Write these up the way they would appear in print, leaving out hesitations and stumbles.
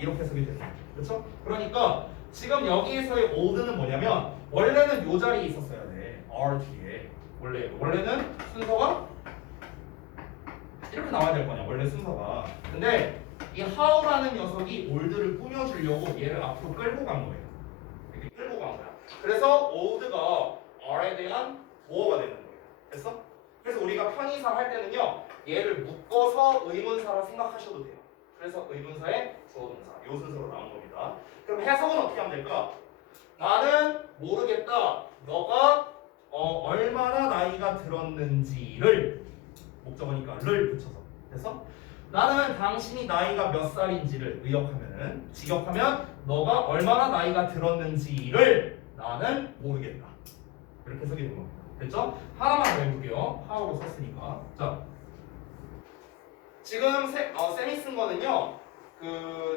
이렇게 해석이 되는 거죠. 그렇죠? 그러니까 지금 여기에서의 old는 뭐냐면 원래는 요 자리에 있었어야 돼. R 뒤에. 원래는 순서가 이렇게 나와야 될 거냐. 원래 순서가. 근데 이 how라는 녀석이 old를 꾸며주려고 얘를 앞으로 끌고 간 거예요. 이렇게 끌고 간 거야. 그래서 old가 R에 대한 보어가 되는 거예요. 됐어? 그래서 우리가 편의상 할 때는요. 얘를 묶어서 의문사라 생각하셔도 돼요. 그래서 의문사의 주어동사 요 순서로 나온 겁니다. 그럼 해석은 어떻게 하면 될까? 나는 모르겠다. 너가 얼마나 나이가 들었는지를 목적어니까 를 붙여서 됐어? 나는 당신이 나이가 몇 살인지를 의역하면은 직역하면 너가 얼마나 나이가 들었는지를 나는 모르겠다. 이렇게 해석이 된 겁니다. 됐죠? 하나만 더 해볼게요. how로 썼으니까. 자, 지금 쌤이 쓴 거는요.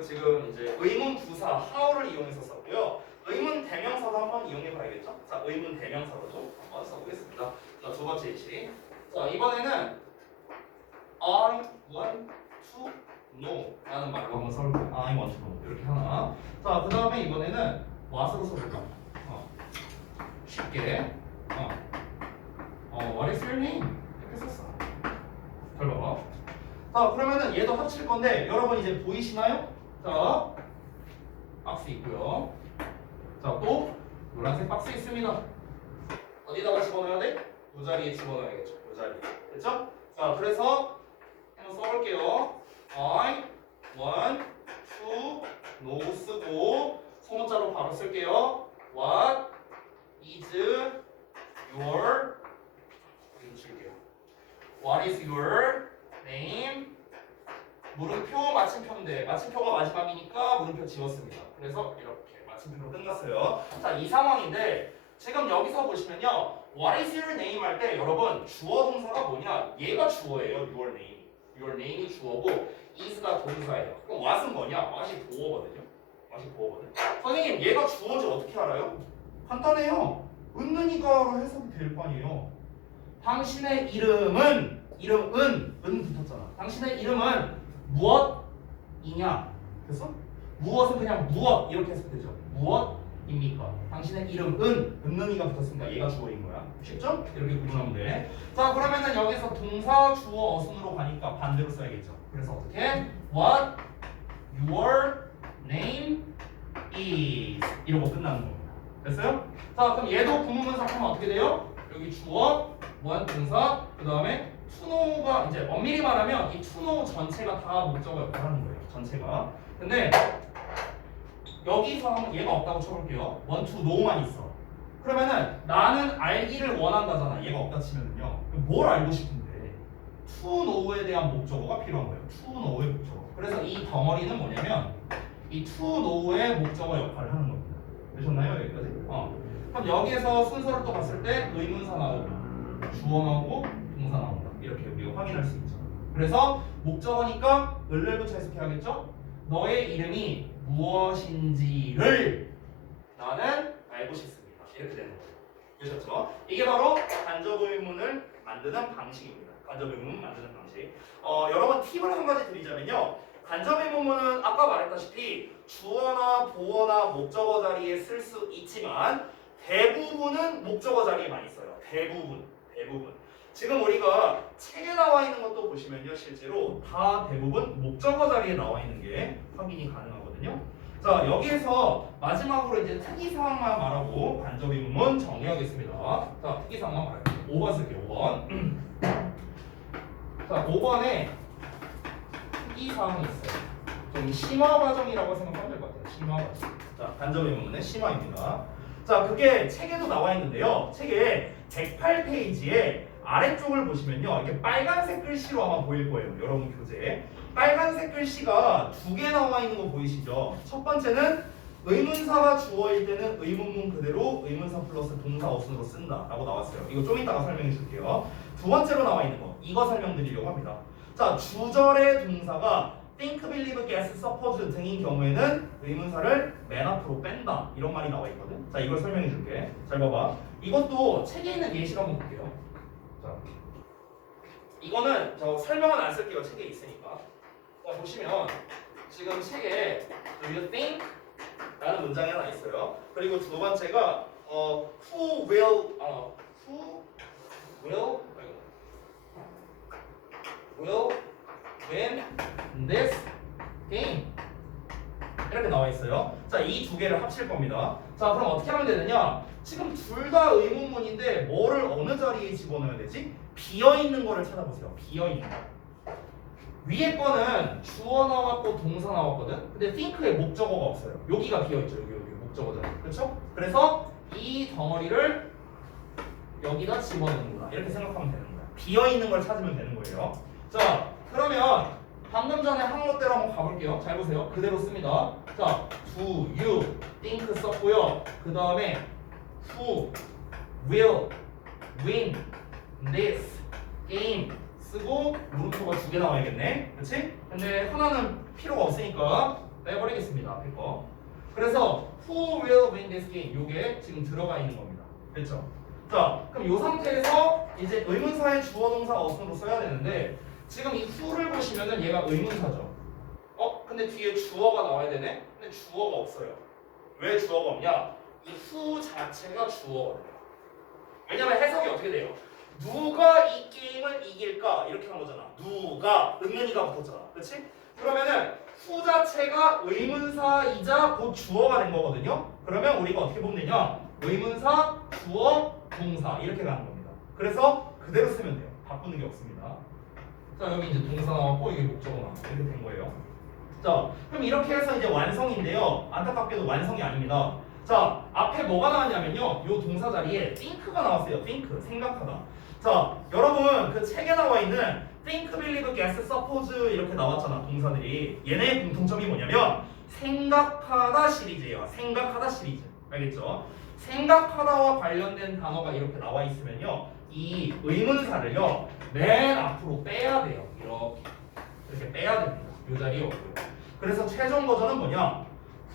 지금 이제 의문 부사 how를 이용해서 썼고요. 의문 대명사도 한번 이용해 봐야겠죠? 자, 의문 대명사로도 한번 써보겠습니다. 자, 두 번째 예시. 자, 이번에는 I want to know 라는 말로 한번 써볼게요. I want to know 이렇게 하나. 자, 그 다음에 이번에는 what으로 써볼까? 쉽게. What is your name? 이렇게 썼어. 잘 봐봐. 자, 그러면은 얘도 합칠 건데 여러분 이제 보이시나요? 자, 박스 있고요. 자, 또 노란색 박스 있습니다. 어디다가 집어넣어야 돼? 이 자리에 집어넣어야겠죠. 이 자리에. 됐죠? 자, 그래서 한번 써볼게요. I want to know 쓰고 소문자로 바로 쓸게요. What is your What is your name? 물음표 마침표인데 마침표가 마지막이니까 물음표 지웠습니다. 그래서 이렇게 마침표로 끝났어요. 자, 이 상황인데 지금 여기서 보시면요. What is your name 할 때 여러분 주어 동사가 뭐냐? 얘가 주어예요. Your name. Your name이 주어고 is가 동사예요. 그럼 what은 뭐냐? what이 보어거든요. what이 보어거든. 선생님 얘가 주어인지 어떻게 알아요? 간단해요. 은는이가로 해석이 될 거 아니에요. 당신의 이름은 은 붙었잖아. 당신의 이름은 무엇이냐? 됐어? 무엇은 그냥 무엇 이렇게 해석되죠. 무엇입니까? 당신의 이름은 은는이가 붙었으니까 얘가 주어인 거야. 쉽죠? 이렇게 구분하면 돼. 자, 그러면은 여기서 동사 주어 어순으로 가니까 반대로 써야겠죠. 그래서 어떻게? What your name is 이러고 끝나는 겁니다. 됐어요? 자, 그럼 얘도 부문문사 하면 어떻게 돼요? 여기 주어, 무한 동사, 그 다음에 to know가 이제 엄밀히 말하면 이 to know 전체가 다 목적어 역할을 하는 거예요. 전체가. 근데 여기서 한번 얘가 없다고 쳐볼게요. want to know만 있어. 그러면은 나는 알기를 원한다잖아. 얘가 없다 치면은요. 뭘 알고 싶은데 to know에 대한 목적어가 필요한 거예요. to know의 목적어. 그래서 이 덩어리는 뭐냐면 이 to know의 목적어 역할을 하는 겁니다. 되셨나요? 여기까지? 그럼 여기에서 순서를 또 봤을 때 의문사 나오고 주어 나오고 동사 나온다. 이렇게 우리가 확인할 수 있죠. 그래서 목적어니까 을을 붙여 해석해야겠죠? 너의 이름이 무엇인지를 나는 알고 싶습니다. 이렇게 되는 거예요. 되셨죠? 이게 바로 간접 의문을 만드는 방식입니다. 간접 의문 만드는 방식. 여러분 팁을 한 가지 드리자면요. 간접 의문은 아까 말했다시피 주어나 보어나 목적어 자리에 쓸 수 있지만 대부분은 목적어 자리에 많이 써요. 대부분. 지금 우리가 책에 나와 있는 것도 보시면요. 실제로 다 대부분 목적어 자리에 나와 있는 게 확인이 가능하거든요. 자, 여기에서 마지막으로 이제 특이사항만 말하고 간접 의문 정리하겠습니다. 자, 특이사항만 말할게요. 5번 쓸게요. 5번. 자, 5번에 특이사항이 있어요. 좀 심화 과정이라고 생각하면 될 것 같아요. 심화 과정. 자, 간접 의문의 심화입니다. 자, 그게 책에도 나와 있는데요. 책에 108페이지에 아래쪽을 보시면요. 이렇게 빨간색 글씨로 아마 보일 거예요. 여러분 교재에. 빨간색 글씨가 두 개 나와 있는 거 보이시죠? 첫 번째는 의문사가 주어일 때는 의문문 그대로 의문사 플러스 동사 어순으로 쓴다 라고 나왔어요. 이거 좀 이따가 설명해 줄게요. 두 번째로 나와 있는 거 이거 설명드리려고 합니다. 자, 주절의 동사가 think, believe, guess, suppose 등인 경우에는 의문사를 맨 앞으로 뺀다 이런 말이 나와 있거든. 자, 이걸 설명해 줄게. 잘 봐봐. 이것도 책에 있는 예시를 한번 볼게요. 자, 이거는 저 설명은 안 쓸게요. 책에 있으니까. 자, 보시면 지금 책에 do you think? 라는 문장이 하나 있어요. 그리고 두 번째가 who will win this game? 이렇게 나와 있어요. 자, 이 두 개를 합칠 겁니다. 자, 그럼 어떻게 하면 되느냐? 지금 둘 다 의문문인데 뭐를 어느 자리에 집어넣어야 되지? 비어 있는 거를 찾아보세요. 비어 있는 거. 위에 거는 주어 나왔고 동사 나왔거든. 근데 think의 목적어가 없어요. 여기가 비어 있죠. 여기 목적어잖아요. 그렇죠? 그래서 이 덩어리를 여기다 집어넣는구나. 이렇게 생각하면 되는 거야. 비어 있는 걸 찾으면 되는 거예요. 자, 그러면 방금 전에 한 것대로 한번 가볼게요. 잘 보세요. 그대로 씁니다. 자, do you think 썼고요. 그 다음에 who will win this game 쓰고 물음표가 두 개 나와야겠네. 그렇지? 근데 하나는 필요가 없으니까 빼버리겠습니다. 앞에 거. 그래서 who will win this game 요게 지금 들어가 있는 겁니다. 그렇죠? 자, 그럼 이 상태에서 이제 의문사의 주어 동사 어순으로 써야 되는데 지금 이 who를 보시면은 얘가 의문사죠. 근데 뒤에 주어가 나와야 되네? 근데 주어가 없어요. 왜 주어가 없냐? 이 who 자체가 주어거든요. 왜냐면 해석이 어떻게 돼요? 누가 이 게임을 이길까? 이렇게 한 거잖아. 누가, 은근히가 붙었잖아. 그렇지? 그러면은 who 자체가 의문사이자 곧 주어가 된 거거든요. 그러면 우리가 어떻게 보면 되냐? 의문사, 주어, 동사 이렇게 가는 겁니다. 그래서 그대로 쓰면 돼요. 바꾸는 게 없습니다. 자, 여기 이제 동사 나왔고 이게 목적어 나왔고 이렇게 된 거예요. 자, 그럼 이렇게 해서 이제 완성인데요. 안타깝게도 완성이 아닙니다. 자, 앞에 뭐가 나왔냐면요. 요 동사 자리에 think가 나왔어요. think, 생각하다. 자, 여러분 그 책에 나와 있는 think, believe, guess, suppose 이렇게 나왔잖아. 동사들이. 얘네의 공통점이 뭐냐면 생각하다 시리즈예요. 생각하다 시리즈. 알겠죠? 생각하다와 관련된 단어가 이렇게 나와 있으면요. 이 의문사를요. 맨 앞으로 빼야 돼요. 이렇게 빼야 됩니다. 이 자리에 오고요. 그래서 최종 버전은 뭐냐?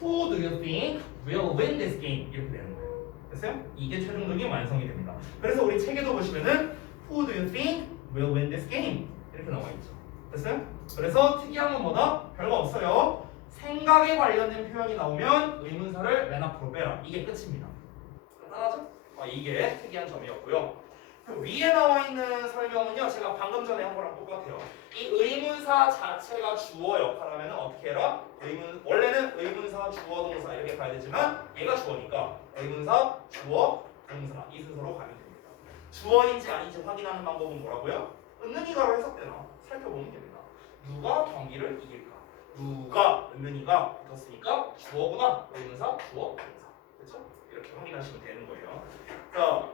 Who do you think will win this game? 이렇게 되는 거예요. 됐어요? 이게 최종적인 완성이 됩니다. 그래서 우리 책에도 보시면은 Who do you think will win this game? 이렇게 나와 있죠. 됐어요? 그래서 특이한 건 뭐다? 별거 없어요. 생각에 관련된 표현이 나오면 의문사를 맨 앞으로 빼라. 이게 끝입니다. 간단하죠? 이게 특이한 점이었고요. 그 위에 나와 있는 설명은요, 제가 방금 전에 한 거랑 똑같아요. 이 의문사 자체가 주어 역할하면 어떻게 해라? 원래는 의문사, 주어, 동사 이렇게 가야 되지만 얘가 주어니까 의문사, 주어, 동사 이 순서로 가면 됩니다. 주어인지 아닌지 확인하는 방법은 뭐라고요? 은근히가로 해석되나? 살펴보면 됩니다. 누가 경기를 이길까? 누가 은근히가 붙었으니까 주어구나. 의문사, 주어, 동사. 그렇죠? 이렇게 확인하시면 되는 거예요. 자,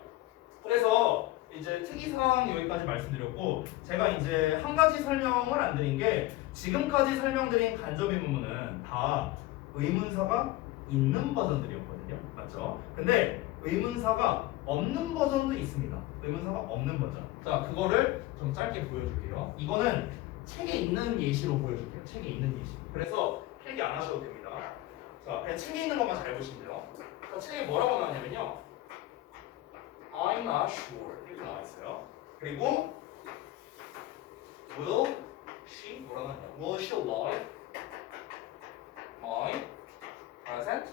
그래서 이제 특이사항 여기까지 말씀드렸고 제가 이제 한 가지 설명을 안 드린 게 지금까지 설명드린 간접의 문문은 다 의문사가 있는 버전들이었거든요. 맞죠? 근데 의문사가 없는 버전도 있습니다. 의문사가 없는 버전. 자, 그거를 좀 짧게 보여줄게요. 이거는 책에 있는 예시로 보여줄게요. 책에 있는 예시. 그래서 필기 안 하셔도 됩니다. 자, 그냥 책에 있는 것만 잘 보시면 돼요. 자, 책에 뭐라고 나왔냐면요. I'm not sure 이렇게 나와 있어요. 그리고 will she 뭐라고 하냐? Will she like my present?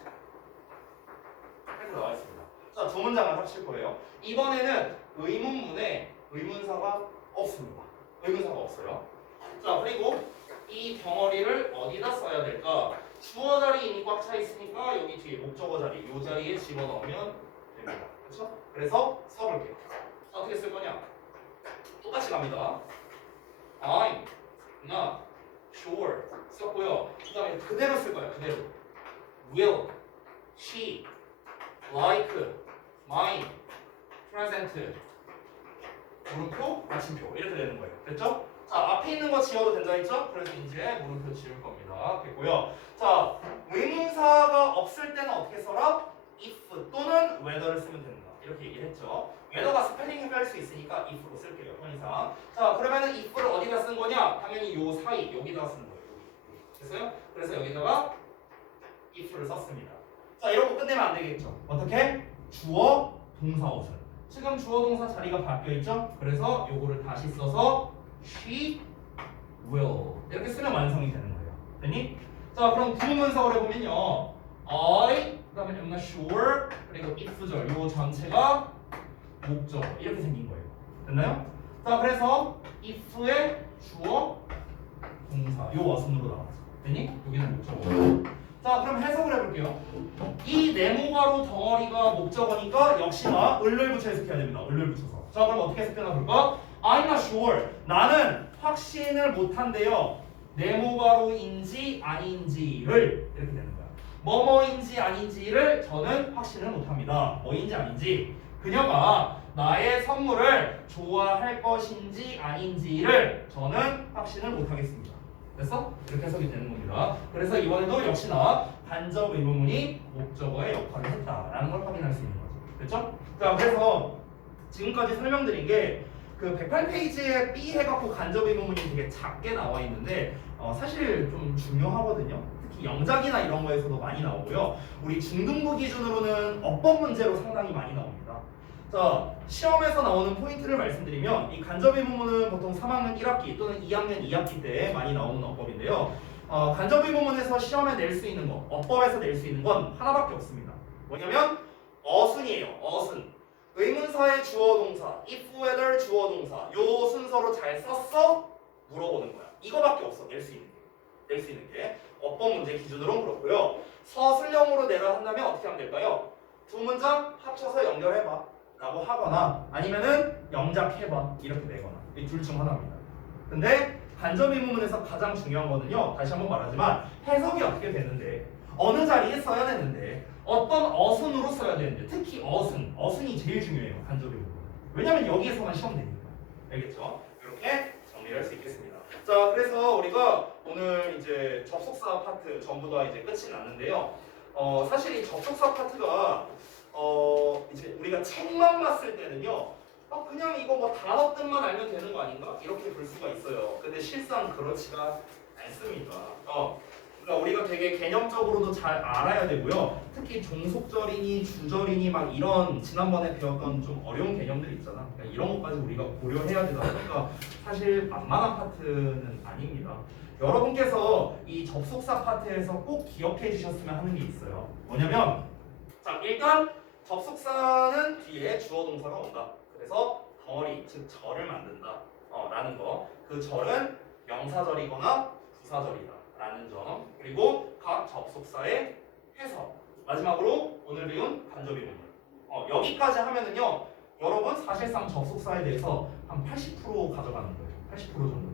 이렇게 나와 있습니다. 자, 두 문장을 합칠 거예요. 이번에는 의문문에 의문사가 없습니다. 의문사가 없어요. 자, 그리고 이 덩어리를 어디다 써야 될까? 주어 자리 이미 꽉 차 있으니까 여기 뒤에 목적어 자리, 이 자리에 집어넣으면 됩니다. 그렇죠? 그래서 써볼게요. 어떻게 쓸 거냐? 똑같이 갑니다. I'm not sure 썼고요. 그 다음에 그대로 쓸 거예요. 그대로. Will she like my present? 물음표, 마침표 이렇게 되는 거예요. 됐죠? 자, 앞에 있는 거 지워도 된다 했죠? 그래서 이제 물음표 지울 겁니다. 됐고요. 자, 의문사가 없을 때는 어떻게 써라? if 또는 whether를 쓰면 된다. 이렇게 얘기를 했죠. whether가 스펠링 헷갈릴 수 있으니까 if로 쓸게요. 편의상. 자, 그러면은 if를 어디다 쓴 거냐? 당연히 요 사이 여기다가 쓰는 거예요. 여기. 됐어요? 그래서 여기다가 if를 썼습니다. 자, 이러고 끝내면 안 되겠죠. 어떻게? 주어, 동사 어순. 지금 주어 동사 자리가 바뀌어 있죠? 그래서 요거를 다시 써서 she will 이렇게 쓰면 완성이 되는 거예요. 됐니? 자, 그럼 구문문석을 해보면요. I, 그 다음에 I'm not sure, 그리고 if절 요 전체가 목적어 이렇게 생긴 거예요. 됐나요? 자, 그래서 if의 주어, 동사 요 어순으로 나왔어. 됐니? 여기는 목적어. 자, 그럼 해석을 해볼게요. 이 네모가로 덩어리가 목적어니까 역시나 을을 붙여 해석해야 됩니다. 을을 붙여서. 자, 그럼 어떻게 해석되나 볼까? I'm not sure. 나는 확신을 못한대요. 네모가로인지 아닌지를 이렇게 되는 거야. 뭐뭐인지 아닌지를 저는 확신을 못합니다. 뭐인지 아닌지. 그녀가 나의 선물을 좋아할 것인지 아닌지를 저는 확신을 못하겠습니다. 됐어? 이렇게 해석이 되는 겁니다. 그래서 이번에도 역시나 간접 의문문이 목적어의 역할을 했다라는 걸 확인할 수 있는 거죠. 됐죠? 자, 그래서 지금까지 설명드린 게 그 108페이지에 B 해갖고 간접 의문문이 되게 작게 나와 있는데 사실 좀 중요하거든요. 특히 영작이나 이런 거에서도 많이 나오고요. 우리 중등부 기준으로는 어법 문제로 상당히 많이 나옵니다. 자, 시험에서 나오는 포인트를 말씀드리면 이 간접 의문문은 보통 3학년 1학기 또는 2학년 2학기 때 많이 나오는 어법인데요. 간접 의문문에서 시험에 낼 수 있는 거, 어법에서 낼 수 있는 건 하나밖에 없습니다. 뭐냐면 어순이에요. 어순. 의문사의 주어 동사, if, whether 주어 동사 요 순서로 잘 썼어? 물어보는 거야. 이거밖에 없어. 낼 수 있는 게. 낼 수 있는 게. 어법 문제 기준으로는 그렇고요. 서술형으로 내라 한다면 어떻게 하면 될까요? 두 문장 합쳐서 연결해봐 라고 하거나 아니면은 영작해봐 이렇게 내거나 이 둘 중 하나입니다. 근데 간접 의문문에서 가장 중요한 거는요, 다시 한번 말하지만 해석이 어떻게 되는데 어느 자리에 써야 되는데 어떤 어순으로 써야 되는데 특히 어순이 제일 중요해요. 간접 의문문. 왜냐면 여기에서만 시험 되니까. 알겠죠? 이렇게 정리를 할 수 있겠습니다. 자, 그래서 우리가 오늘 이제 접속사 파트 전부 다 이제 끝이 났는데요. 사실 이 접속사 파트가 이제 우리가 책만 봤을 때는요, 그냥 이거 뭐 단어 뜻만 알면 되는 거 아닌가? 이렇게 볼 수가 있어요. 근데 실상 그렇지가 않습니다. 그러니까 우리가 되게 개념적으로도 잘 알아야 되고요. 특히 종속절이니 주절이니 막 이런 지난번에 배웠던 좀 어려운 개념들 있잖아. 그러니까 이런 것까지 우리가 고려해야 되다 보니까 사실 만만한 파트는 아닙니다. 여러분께서 이 접속사 파트에서 꼭 기억해 주셨으면 하는 게 있어요. 뭐냐면 자, 일단 접속사는 뒤에 주어 동사가 온다. 그래서 덩어리, 즉 절을 만든다 라는 거. 그 절은 명사절이거나 부사절이다 라는 점. 그리고 각 접속사의 해석. 마지막으로 오늘 배운 간접 의문문. 여기까지 하면은요, 여러분 사실상 접속사에 대해서 한 80% 가져가는 거예요. 80% 정도.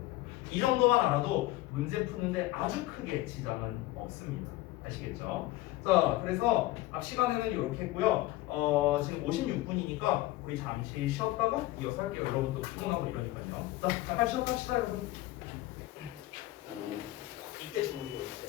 이 정도만 알아도 문제 푸는데 아주 크게 지장은 없습니다. 아시겠죠? 자, 그래서 앞 시간에는 이렇게 했고요. 지금 56분이니까 우리 잠시 쉬었다가 이어서 할게요. 여러분 또 피곤하고 이러니까요. 자, 잠깐 쉬었다 합시다, 여러분. 이때 주무시고 이때.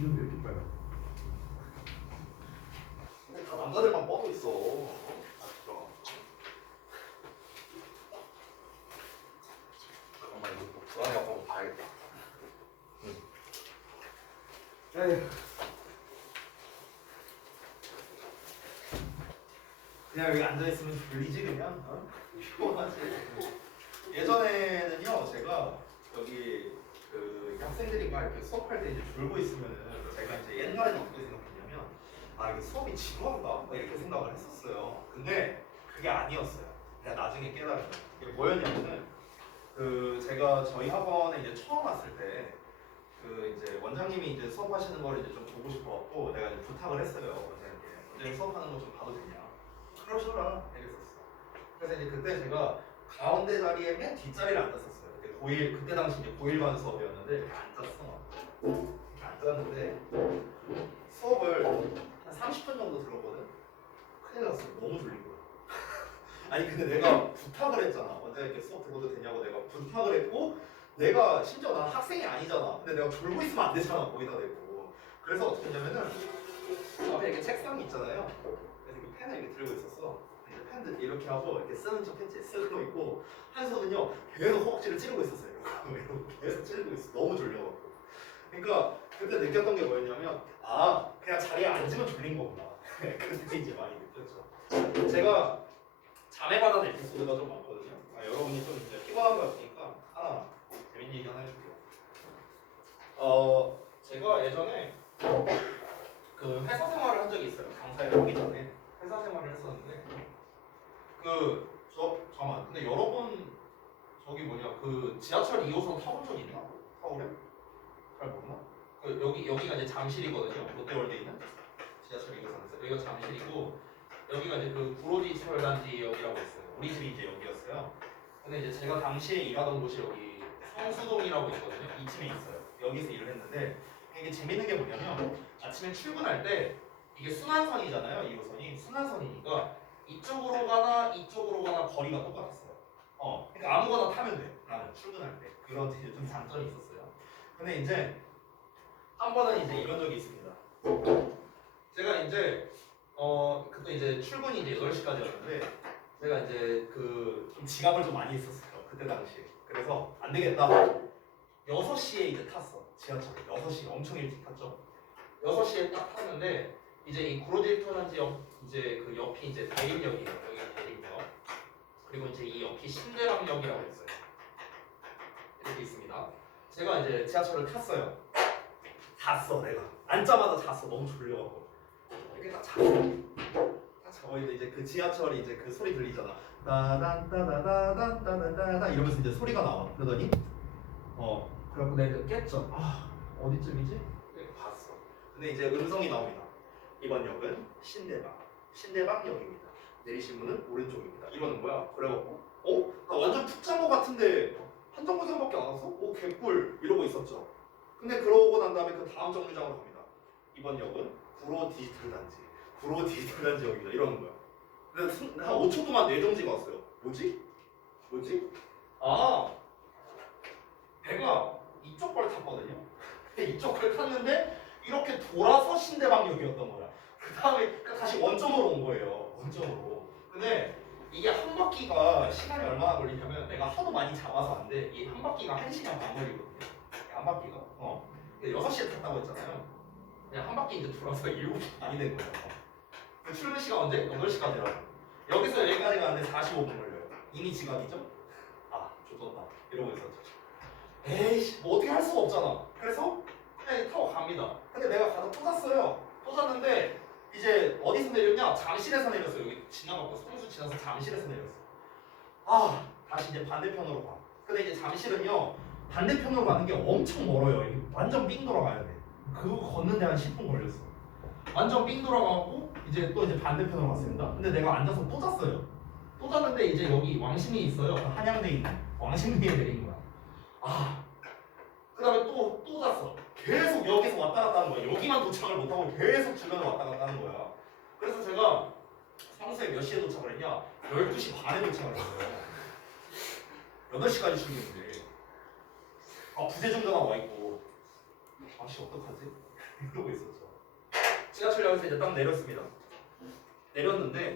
귀는 왜 이렇게 빨라? 근데 다 남자들만 뻗어 있어. 잠깐만 이거 불안해 갖고 봐야겠다. 에휴. 그냥 여기 앉아 있으면 졸리지 그냥. 어? 피곤하지. 예전에는요 제가 여기 그 학생들이 막 이렇게 수업할 때 이제 졸고 있으면은 제가 이제 옛날에는 어떻게 생각했냐면 아 이게 수업이 지루한가 막 이렇게 생각을 했었어요. 근데 그게 아니었어요. 그냥 나중에 깨달은 게 뭐였냐면은 그 제가 저희 학원에 이제 처음 왔을 때 그 이제 원장님이 이제 수업하시는 걸 이제 좀 보고 싶어갖고 내가 이제 부탁을 했어요. 원장님께 원장님 수업하는 거 좀 봐도 되냐? 그러셔라 이랬었어. 그래서 이제 그때 제가 가운데 자리에 맨 뒷자리를 앉았었어요. 그때 고1 그때 당시 이제 고1반 수업이었는데 이렇게 앉았어. 이렇게 앉았는데 수업을 한 30분 정도 들었거든. 큰일 났어. 너무 졸린 거야. 아니 근데 내가 부탁을 했잖아. 원장님께 수업 들어도 되냐고 내가 부탁을 했고 내가 심지어 난 학생이 아니잖아. 근데 내가 졸고 있으면 안 되잖아. 거기다 대고. 그래서 어떻게 했냐면은 앞에 이렇게 책상이 있잖아요. 그래서 이 펜을 이렇게 들고 있었어. 이제 펜들 이렇게 하고 이렇게 쓰는 척 했지. 쓰고 있고 한 손은요 계속 허벅지를 찌르고 있었어요. 이렇게 계속 찌르고 있어. 너무 졸려갖고. 그러니까 그때 느꼈던 게 뭐였냐면 아 그냥 자리에 앉으면 졸린 거구나. 그때 이제 많이 느꼈죠. 제가 잠에 관한 에피소드가 좀 많거든요. 아, 여러분이 좀 이제 피곤한 거 같으니까 하나 재밌는 얘기 하나 해줄게요. 제가 예전에 그 회사 생활을 한 적이 있어요. 강사를 하기 전에 회사 생활을 했었는데 잠깐만 근데 여러분 저기 뭐냐 그 지하철 2호선 타본 적 있나? 서울에? 잘 모르나? 여기가 이제 잠실이거든요. 롯데월드에 있는 지하철 2호선에서 여기가 잠실이고 여기가 이제 그 구로지철단지역이라고 있어요. 우리 집이 이제 여기였어요. 근데 이제 제가 당시에 일하던 곳이 여기 성수동이라고 있거든요. 이쯤에 있어요. 여기서 일을 했는데 이게 재밌는 게 뭐냐면 아침에 출근할 때 이게 순환선이잖아요. 2호선이 순환선이니까 이쪽으로 가나 이쪽으로 가나 거리가 똑같았어요. 그러니까 아무거나 타면 돼. 나는 출근할 때 그런 이제 좀 장점이 있었어요. 근데 이제 한 번은 이제 이런 적이 있습니다. 제가 이제 그때 이제 출근이 이제 8시까지였는데 제가 이제 그 좀 지각을 좀 많이 했었어요. 그때 당시에. 그래서 안 되겠다. 6시에 이제 탔어. 지하철 6시 엄청 일찍 탔죠. 6시에 딱 탔는데 이제 이 구로지철단지역 이제 그 옆이 이제 대림역이에요. 여기가 대림역. 그리고 이제 이 옆이 신대방역이라고 있어요. 이렇게 있습니다. 제가 이제 지하철을 탔어요. 잤어 내가. 앉자마자 잤어. 너무 졸려갖고. 이렇게 딱 잤어. 딱 자고 있는데 이제 그 지하철이 이제 그 소리 들리잖아. 따단따다다단따다다다 이러면서 이제 소리가 나와. 그러더니 그래갖고 내가 깼죠. 아 어디쯤이지? 이렇게 봤어. 근데 이제 음성이 나옵니다. 이번 역은 신대방역입니다. 내리신 분은 오른쪽입니다. 이러는 거야. 그래갖고 나 완전 푹 잔 거 같은데 한 정거장밖에 안 왔어? 개꿀 이러고 있었죠. 근데 그러고 난 다음에 그 다음 정류장으로 갑니다. 이번 역은 구로디지털단지역입니다. 이러는 거야. 근데 한 5초 동안 뇌정지가 왔어요. 뭐지? 아 배가 이쪽 걸 탔거든요. 이쪽 걸 탔는데 이렇게 돌아서 신대방역이었던 거야. 그 다음에 다시 원점으로 온 거예요. 원점으로. 근데 이게 한 바퀴가 시간이 얼마나 걸리냐면 내가 하도 많이 잡아서 안 돼. 이 한 바퀴가 1시간 반 걸리거든요. 한 바퀴가. 6시에 탔다고 했잖아요. 그냥 한 바퀴 이제 돌아서 7시 반이 된 거예요. 그 출근 시간 언제? 8시까지라고. 여기서 여기까지 가는데 45분 걸려요. 이미 지각이죠? 아, 좋겠다. 이러고 있었죠. 에이씨, 뭐 어떻게 할 수가 없잖아. 그래서 그냥 타고 갑니다. 근데 내가 가서 또 잤어요. 또 잤는데 이제 어디서 내렸냐? 잠실에서 내렸어요. 여기 지나가고 성수 지나서 잠실에서 내렸어. 다시 이제 반대편으로 가. 근데 이제 잠실은요 반대편으로 가는 게 엄청 멀어요. 이게 완전 삥 돌아가야 돼. 그거 걷는데 한 10분 걸렸어. 완전 삥 돌아가고 이제 또 이제 반대편으로 갔습니다. 근데 내가 앉아서 또 잤어요. 또 잤는데 이제 여기 왕십리 있어요. 한양대에 있는 왕십리에 내린 거야. 그 다음에 또 잤어. 계속 여기서 왔다 갔다 하는 거야. 여기만 도착을 못하고 계속 주변에 왔다 갔다 하는 거야. 그래서 제가 성수에 몇 시에 도착을 했냐? 12시 반에 도착을 했어요. 8시까지 출근인데 부재중 전화 와 있고 아씨 어떡하지? 이러고 있었죠. 지하철역에서 이제 딱 내렸습니다. 내렸는데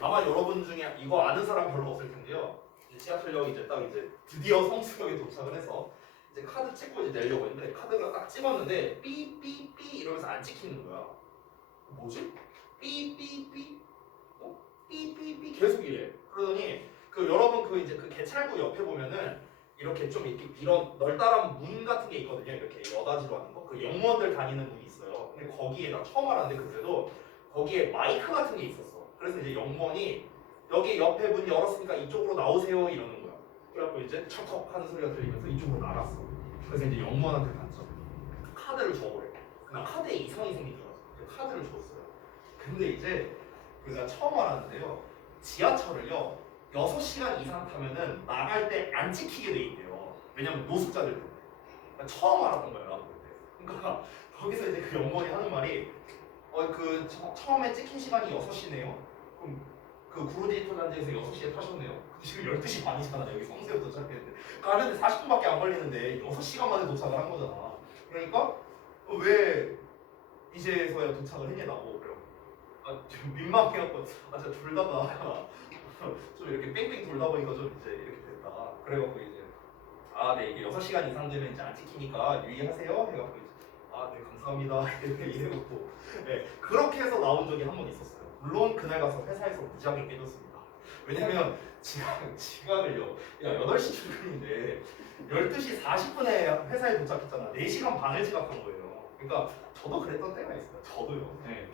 아마 여러분 중에 이거 아는 사람 별로 없을 텐데요. 이제 지하철역 이제 딱 이제 드디어 성수역에 도착을 해서 이제 카드 찍고 이제 내려고 했는데 카드가 딱 찍었는데 삐삐삐 이러면서 안 찍히는 거야. 뭐지? 삐삐삐 삐삐삐 계속 이래. 그러더니 그 여러분 그 이제 그 개찰구 옆에 보면은 이렇게 좀 이렇게 이런 널따란 문 같은 게 있거든요. 이렇게 여다지로 하는 거. 그 영무원들 다니는 문이 있어요. 근데 거기에 나 처음 알았는데 그때도 거기에 마이크 같은 게 있었어. 그래서 이제 영무원이 여기 옆에 문 열었으니까 이쪽으로 나오세요 이러는 거야. 그래갖고 이제 척척 하는 소리가 들리면서 이쪽으로 나갔어. 그래서 이제 영무원한테 갔죠. 카드를 줘보래. 나 카드에 이상이 생긴 줄 알았어. 카드를 줬어요. 근데 이제 그가 처음 알았는데요. 지하철을요 6시간 이상 타면은 나갈 때 안 찍히게 돼 있대요. 왜냐면 노숙자들 때문에. 그러니까 처음 알았던 거예요 나도 그때. 그러니까 거기서 이제 그 영무원이 하는 말이 처음에 찍힌 시간이 6시네요. 그럼 그 구로디지털 단지에서 6시에 타셨네요. 지금 12시 반이잖아. 여기 성수역 도착했는데 가는데 40분밖에 안 걸리는데 6시간 만에 도착을 한 거잖아. 그러니까 왜 이제서야 도착을 했냐고. 그래요. 좀 민망해갖고 진짜 졸다가 좀 이렇게 뺑뺑 돌다 보니까 좀 이제 이렇게 됐다. 그래갖고 이제 네 이게 6시간 이상 되면 이제 안 찍히니까 유의하세요. 해갖고 이제 네 감사합니다. 이래갖고 네, 그렇게 해서 나온 적이 한 번 있었어요. 물론 그날 가서 회사에서 무지하게 깨졌습니다. 왜냐면 지각을요. 야 8시 출근인데 12시 40분에 회사에 도착했잖아. 4시간 반을 지각한 거예요. 그러니까 저도 그랬던 때가 있어요. 저도요. 네.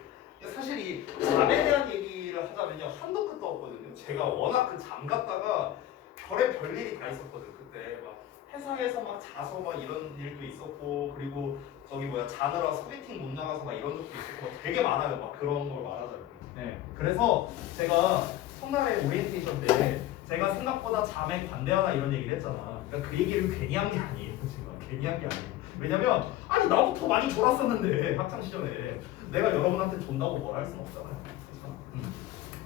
사실 이 잠에 대한 얘기를 하자면요 한도 끝도 없거든요. 제가 워낙 그 잠 갔다가 별의별 일이 다 있었거든. 그때 막 회사에서 막 자서 막 이런 일도 있었고 그리고 저기 자느라 소개팅 못 나가서 막 이런 적도 있었고 되게 많아요. 막 그런 걸 말하자면. 네. 그래서 제가 첫날에 오리엔테이션 때 제가 생각보다 잠에 관대하다 이런 얘기를 했잖아. 그러니까 그 얘기를 괜히 한 게 아니에요. 제가 괜히 한 게 아니에요. 왜냐면 나부터 많이 졸았었는데 학창 시절에 내가 여러분한테 존다고 뭐라 할 수는 없잖아요.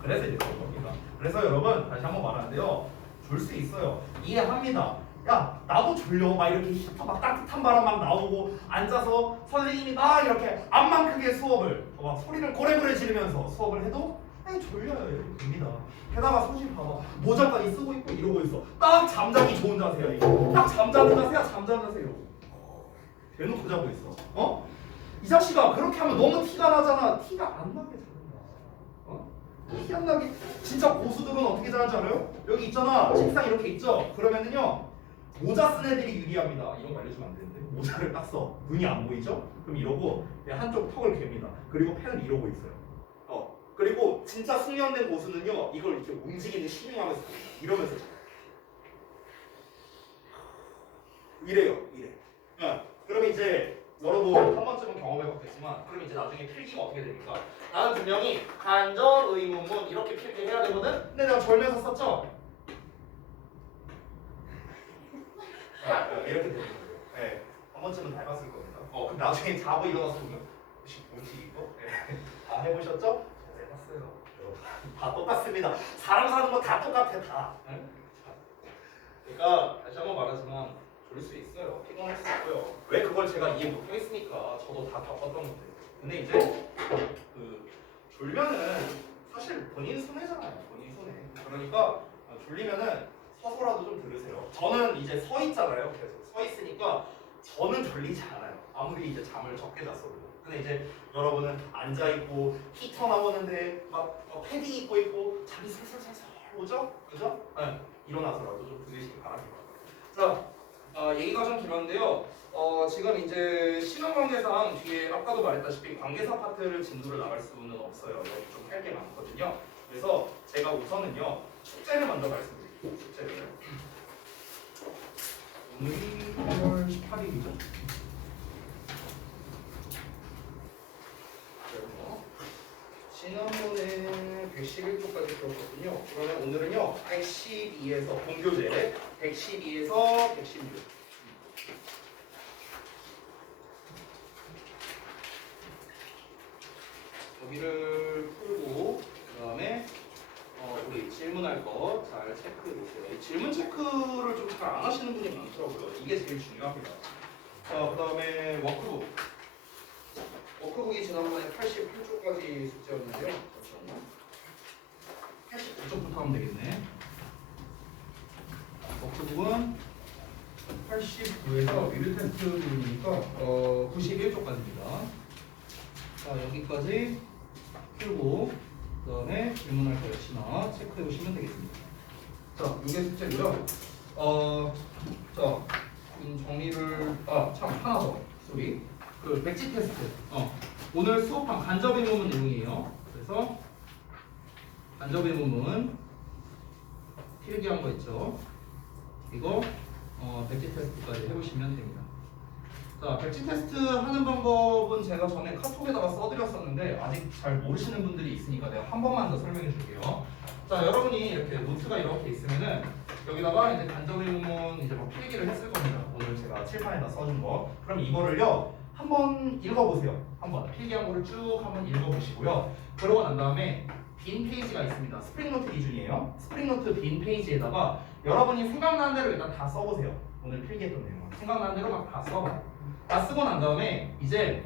그래서 이제 그런 겁니다. 그래서 여러분 다시 한번 말하는데요. 졸 수 있어요. 이해합니다. 야 나도 졸려. 막 이렇게 히터 막 따뜻한 바람 막 나오고 앉아서 선생님이 막 이렇게 암만 크게 수업을 막 소리를 고래고래 지르면서 수업을 해도 졸려요. 이렇게 됩니다. 게다가 소실 봐봐. 모자까지 쓰고 있고 이러고 있어. 딱 잠자기 좋은 자세야 이거. 딱 잠자는 자세야. 잠자는 자세 이러고. 대놓고 자고 있어. 이 자식아 그렇게 하면 너무 티가 나잖아. 티가 안 나게 자는다. 티 안 나게. 진짜 고수들은 어떻게 자는지 알아요? 여기 있잖아. 책상 이렇게 있죠? 그러면은요 모자 쓴 애들이 유리합니다. 이런 거 알려주면 안 되는데 모자를 딱 써. 눈이 안 보이죠? 그럼 이러고 한쪽 턱을 갭니다. 그리고 펜을 이러고 있어요. 그리고 진짜 숙련된 고수는요 이걸 이렇게 움직이는 시중하면서 이러면서 자요. 이래요. 그러면 이제 여러분 한 번쯤은 경험해봤겠지만 그럼 이제 나중에 필기가 어떻게 됩니까? 나는 분명히 간접 의문문 이렇게 필기해야 되거든? 근데 내가 졸면서 썼죠? 이렇게 되는 거예요. 네, 한 번쯤은 다 해봤을 겁니다. 그럼 나중에 자고 일어나서 보면 뭐지 이거? 다 해보셨죠? 해봤어요. 다 똑같습니다. 사람 사는 거 다 똑같아 다. 그러니까 다시 한번 말하지만 졸릴 수 있어요. 피곤할 수 있고요. 왜 그걸 제가 이해 못하겠습니까? 저도 다 겪었던 건데. 근데 이제 그 졸면은 사실 본인 손해잖아요. 본인 손해. 그러니까 졸리면은 서서라도 좀 들으세요. 저는 이제 서 있잖아요. 계속 서 있으니까 저는 졸리지 않아요. 아무리 이제 잠을 적게 잤어도. 근데 이제 여러분은 앉아 있고 히터 나오는데 막 패딩 입고 있고 잠이 슬슬슬슬 오죠? 그죠? 네. 일어나서라도 좀 들으시기 바랍니다. 자, 얘기가 좀 길었는데요. 지금 이제 시간 관계상 뒤에 아까도 말했다시피 관계사 파트를 진도를 나갈 수는 없어요. 여기 좀 할 게 많거든요. 그래서 제가 우선은요 숙제를 먼저 말씀드릴게요. 숙제를. 오늘이 8월 18일이죠. 지난번에 111쪽까지 들었거든요. 그러면 오늘은요 112에서 본교재 112에서 116. 여기를 풀고 그 다음에 우리 질문할 거 잘 체크해 보세요. 이 질문 체크를 좀 잘 안 하시는 분이 많더라고요. 이게 제일 중요합니다. 그 다음에 워크북. 워크북이 지난번에 88쪽까지 숙제였는데요. 잠시만요. 89쪽부터 하면 되겠네. 워크북은 89에서 미드 테스트 부분이니까 91쪽까지입니다. 자, 여기까지 풀고 그 다음에 질문할 거 역시나 체크해 보시면 되겠습니다. 자, 이게 숙제고요. 자, 정리를 참 하나 더 소리. 그 백지 테스트. 오늘 수업한 간접의 부분 내용이에요. 그래서 간접의 부분 필기한 거 있죠. 이거 백지 테스트까지 해보시면 됩니다. 자, 백지 테스트 하는 방법은 제가 전에 카톡에다가 써드렸었는데 아직 잘 모르시는 분들이 있으니까 내가 한 번만 더 설명해 줄게요. 자, 여러분이 이렇게 노트가 이렇게 있으면은 여기다가 이제 간접의 부분 이제 막 필기를 했을 겁니다. 오늘 제가 칠판에다 써준 거. 그럼 이거를요 한번 읽어보세요. 한번 필기한 거를 쭉 한번 읽어보시고요. 그러고 난 다음에 빈 페이지가 있습니다. 스프링노트 기준이에요. 스프링노트 빈 페이지에다가 여러분이 생각나는 대로 일단 다 써보세요. 오늘 필기했던 내용은 생각나는 대로 막 다 써봐요. 다 쓰고 난 다음에 이제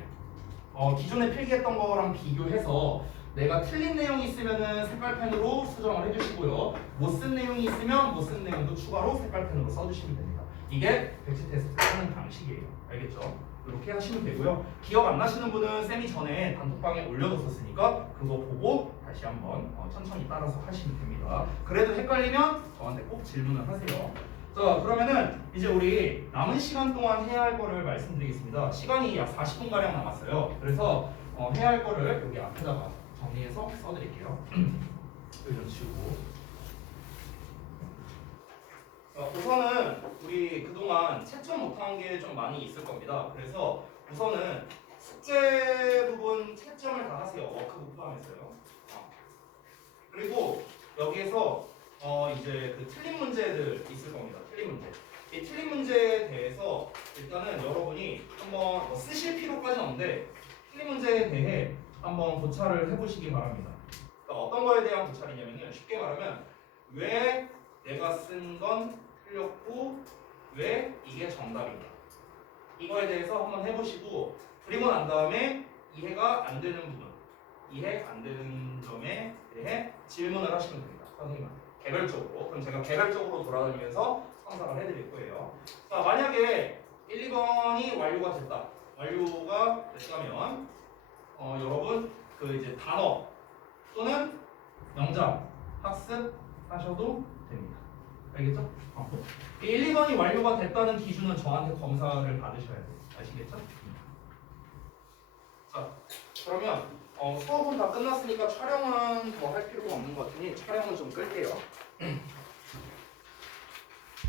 기존에 필기했던 거랑 비교해서 내가 틀린 내용이 있으면은 색깔펜으로 수정을 해주시고요. 못 쓴 내용이 있으면 못 쓴 내용도 추가로 색깔펜으로 써주시면 됩니다. 이게 백지 테스트 하는 방식이에요. 알겠죠? 이렇게 하시면 되고요. 기억 안 나시는 분은 쌤이 전에 단톡방에 올려뒀었으니까 그거 보고 다시 한번 천천히 따라서 하시면 됩니다. 그래도 헷갈리면 저한테 꼭 질문을 하세요. 자, 그러면은 이제 우리 남은 시간 동안 해야 할 거를 말씀드리겠습니다. 시간이 약 40분가량 남았어요. 그래서 해야 할 거를 여기 앞에다가 정리해서 써드릴게요. 이런 식으로. 우선은 우리 그동안 채점 못한 게 좀 많이 있을 겁니다. 그래서 우선은 숙제 부분 채점을 다 하세요. 워크북 포함해서요. 그리고 여기에서 이제 그 틀린 문제들 있을 겁니다. 틀린 문제. 이 틀린 문제에 대해서 일단은 여러분이 한번 쓰실 필요까지는 없는데 틀린 문제에 대해 한번 고찰을 해보시기 바랍니다. 그러니까 어떤 거에 대한 고찰이냐면요. 쉽게 말하면 왜 내가 쓴 건 틀렸고 왜 이게 정답인가. 이거에 대해서 한번 해보시고 그리고 난 다음에 이해가 안 되는 부분, 이해 안 되는 점에 대해 질문을 하시면 됩니다. 선생님한테. 개별적으로. 그럼 제가 개별적으로 돌아다니면서 상상을 해드릴 거예요. 자, 만약에 1, 2번이 완료가 됐다. 완료가 됐다면 여러분 그 이제 단어 또는 영장 학습하셔도 됩니다. 알겠죠? 1, 2번이 완료가 됐다는 기준은 저한테 검사를 받으셔야 돼요. 아시겠죠? 자, 그러면 수업은 다 끝났으니까 촬영은 더 할 필요가 없는 것 같으니 촬영은 좀 끌게요.